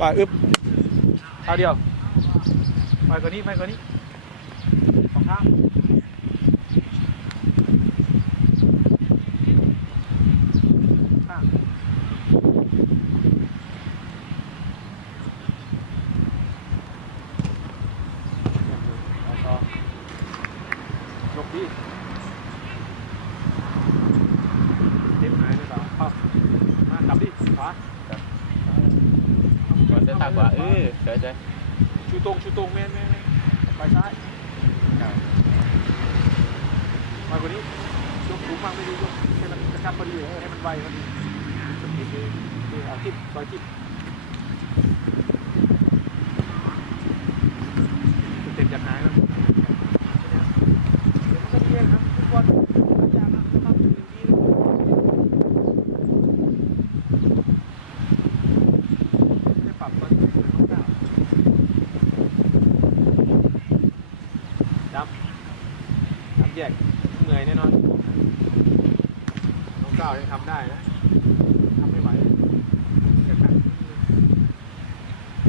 ไปอึบเอาเดียวไปกว่านี้ไปกว่านี้สองข้างข้างยกดีเต็มหายเลยต่อเข้ามากลับดิขวา ก่อนจะ ตากว่าเออเฉยใจชูตรงชูตรงแม่นแม่นไปซ้ายมากกว่านี้ยกสูงมากไม่ดูยกให้มันกระชับพอดีให้มันไวพอดีสปีดดีดีเอาทิปซอยทิปเต็มจากหายแล้วเดี๋ยวมันก็ดีเองครับทุกคนหลายอย่างนะต้องอยู่ดีๆไม่ได้ปรับมันต้องก้าว ดำดำแยกเหนื่อยแน่นอนน้องก้าวยังทำได้นะทำไม่ไหวอยากหนัก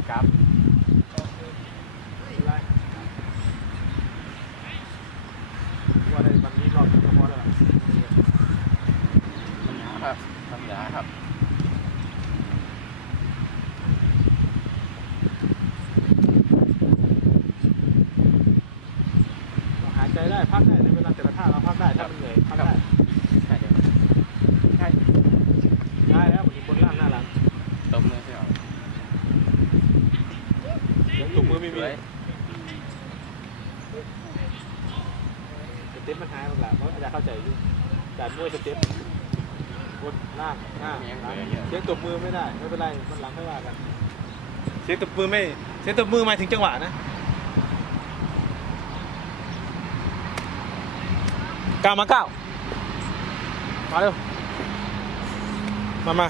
ครับไม่เป็นไรว่าได้วันนี้รอบก็พอแล้วปัญหาครับปัญหาครับ เราหาย ใจได้พักได้ในเวลาแต่ละท่าเราพักได้ถ้ามันเหนื่อยพักได้ใช่เดี๋ยวใช่ได้แล้วผมบนล่างหน้าหลังตบมือให้ออกเดี๋ยวตุกมือไม่มีสเต็ปมันหายหมดแล้วเพราะอาจารย์เข้าใจอยู่การมวยสเต็ปบนล่างหน้าหลังเหลือเยอะเสียงตบมือไม่ได้ไม่เป็นไรมันหลังค่ว่ากันเสียงตบมือไม่เสียงตบมือหมายถึงจังหวะนะ ก้าวมาเก้ามาเร็ว มามา